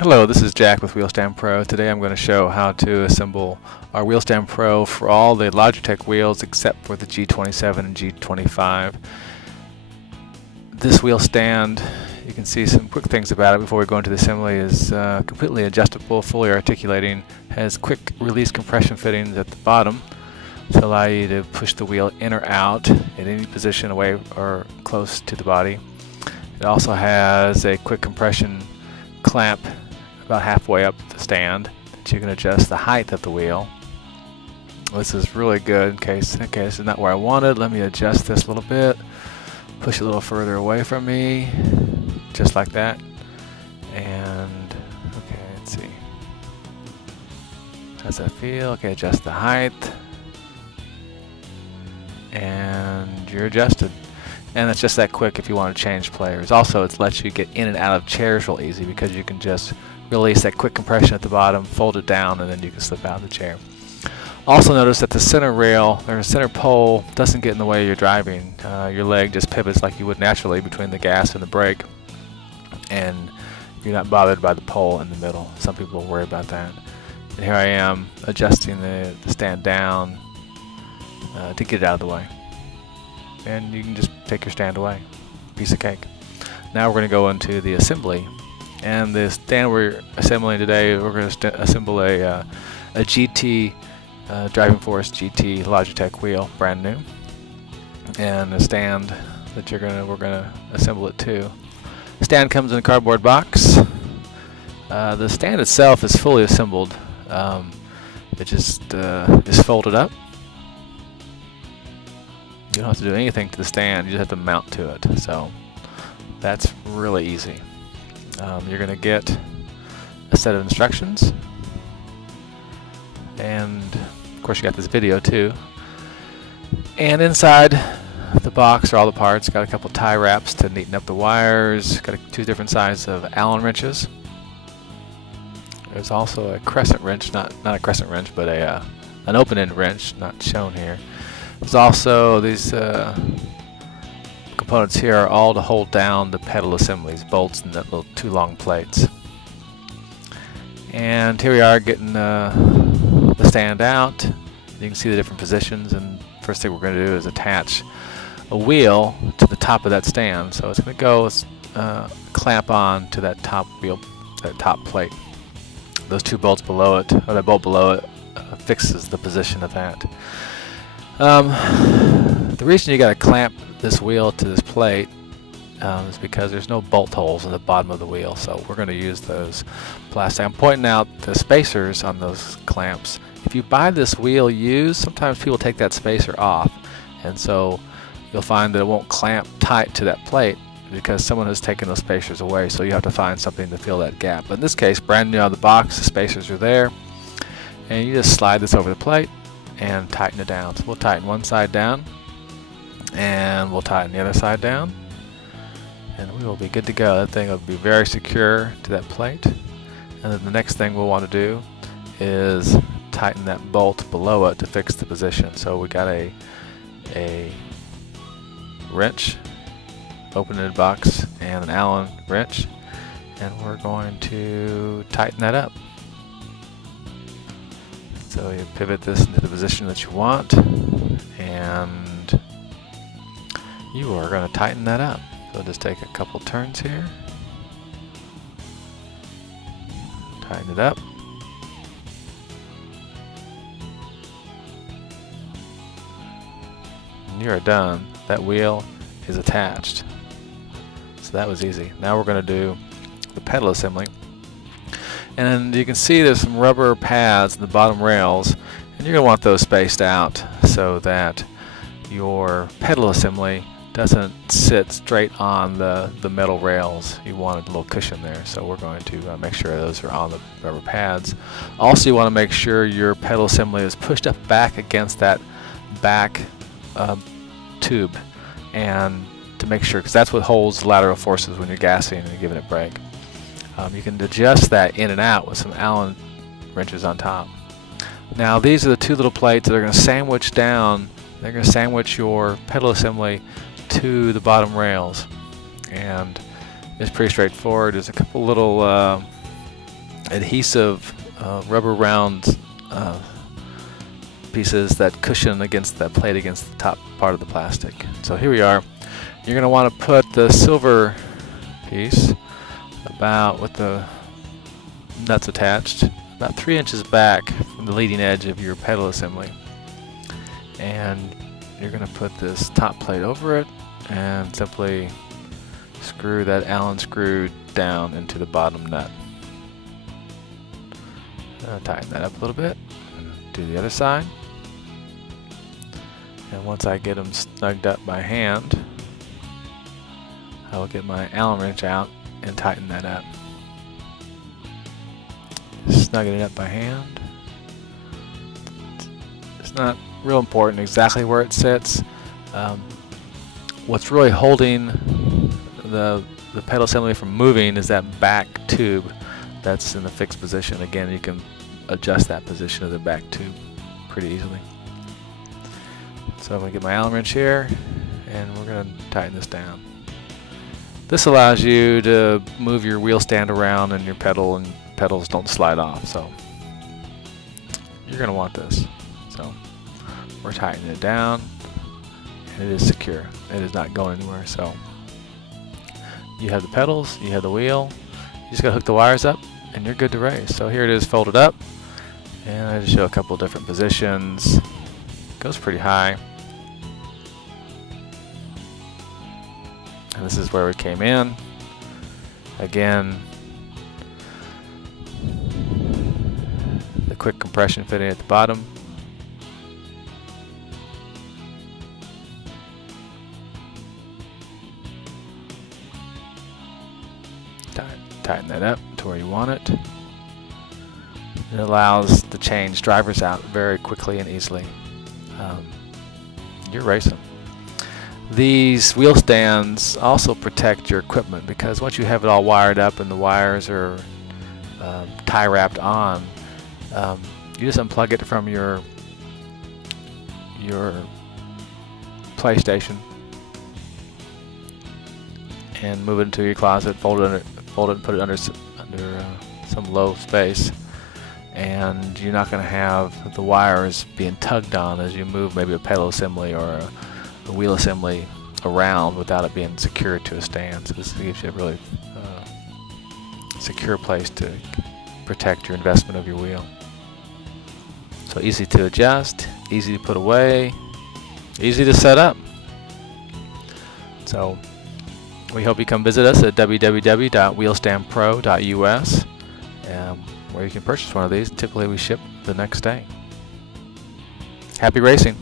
Hello, this is Jack with Wheelstand Pro. Today I'm going to show how to assemble our Wheelstand Pro for all the Logitech wheels except for the G27 and G25. This wheel stand, you can see some quick things about it before we go into the assembly, is completely adjustable, fully articulating, has quick release compression fittings at the bottom to allow you to push the wheel in or out in any position away or close to the body. It also has a quick compression clamp about halfway up the stand that you can adjust the height of the wheel. This is really good in case it's not where I wanted. Let me adjust this a little bit, push it a little further away from me, just like that. And okay, let's see. How's that feel? Okay, adjust the height, and you're adjusted. And it's just that quick if you want to change players. Also, it lets you get in and out of chairs real easy because you can just release that quick compression at the bottom, fold it down, and then you can slip out of the chair. Also notice that the center rail, or center pole, doesn't get in the way of your driving. Your leg just pivots like you would naturally between the gas and the brake, and you're not bothered by the pole in the middle. Some people worry about that. And here I am adjusting the stand down to get it out of the way. And you can just take your stand away. Piece of cake. Now we're going to go into the assembly. And the stand we're assembling today, we're going to assemble a GT Driving Force GT Logitech wheel, brand new. And the stand that we're going to assemble it to. The stand comes in a cardboard box. The stand itself is fully assembled. It just is folded up. You don't have to do anything to the stand, you just have to mount to it. So that's really easy. You're going to get a set of instructions, and of course you got this video too. And inside the box are all the parts. Got a couple tie wraps to neaten up the wires. Got two different sizes of Allen wrenches. There's also a crescent wrench, not a crescent wrench, but an open-end wrench, not shown here. There's also these components here are all to hold down the pedal assemblies, bolts and that little two long plates. And here we are getting the stand out. You can see the different positions, and first thing we're going to do is attach a wheel to the top of that stand. So it's going to go clamp on to that top wheel, that top plate. Those two bolts below it, or that bolt below it, fixes the position of that. The reason you got to clamp this wheel to this plate is because there's no bolt holes in the bottom of the wheel, so we're going to use those plastic. I'm pointing out the spacers on those clamps. If you buy this wheel used, sometimes people take that spacer off, and so you'll find that it won't clamp tight to that plate because someone has taken those spacers away, so you have to find something to fill that gap. But in this case, brand new out of the box, the spacers are there, and you just slide this over the plate and tighten it down. So we'll tighten one side down, and we'll tighten the other side down, and we will be good to go. That thing will be very secure to that plate. And then the next thing we'll want to do is tighten that bolt below it to fix the position. So we got a wrench, open-ended box, and an Allen wrench, and we're going to tighten that up. So you pivot this into the position that you want, and you are going to tighten that up. So just take a couple turns here, tighten it up, and you are done. That wheel is attached. So that was easy. Now we're going to do the pedal assembly. And you can see there's some rubber pads in the bottom rails, and you're going to want those spaced out so that your pedal assembly doesn't sit straight on the metal rails. You want a little cushion there, so we're going to make sure those are on the rubber pads. Also, you want to make sure your pedal assembly is pushed up back against that back tube, and to make sure, because that's what holds lateral forces when you're gassing and you're giving it brake. You can adjust that in and out with some Allen wrenches on top. Now these are the two little plates that are going to sandwich down. They're going to sandwich your pedal assembly to the bottom rails, and it's pretty straightforward. There's a couple little adhesive rubber round pieces that cushion against that plate against the top part of the plastic. So here we are. You're going to want to put the silver piece about with the nuts attached about 3 inches back from the leading edge of your pedal assembly, and you're going to put this top plate over it and simply screw that Allen screw down into the bottom nut. Tighten that up a little bit and do the other side, and once I get them snugged up by hand, I will get my Allen wrench out and tighten that up. Snugging it up by hand. It's not real important exactly where it sits. What's really holding the pedal assembly from moving is that back tube that's in the fixed position. Again, you can adjust that position of the back tube pretty easily. So I'm going to get my Allen wrench here, and we're going to tighten this down. This allows you to move your wheel stand around and your pedal, and pedals don't slide off. So you're going to want this. So we're tightening it down, and it is secure. It is not going anywhere. So you have the pedals, you have the wheel, you just got to hook the wires up, and you're good to race. So here it is folded up, and I just show a couple different positions. It goes pretty high. And this is where we came in. Again, the quick compression fitting at the bottom. Tighten that up to where you want it. It allows to change drivers out very quickly and easily. You're racing. These wheel stands also protect your equipment, because once you have it all wired up and the wires are tie wrapped on, you just unplug it from your PlayStation and move it into your closet, fold it and put it under some low space, and you're not going to have the wires being tugged on as you move maybe a pedal assembly or a wheel assembly around without it being secured to a stand. So this gives you a really secure place to protect your investment of your wheel. So easy to adjust, easy to put away, easy to set up. So we hope you come visit us at www.wheelstandpro.us, where you can purchase one of these. Typically we ship the next day. Happy racing!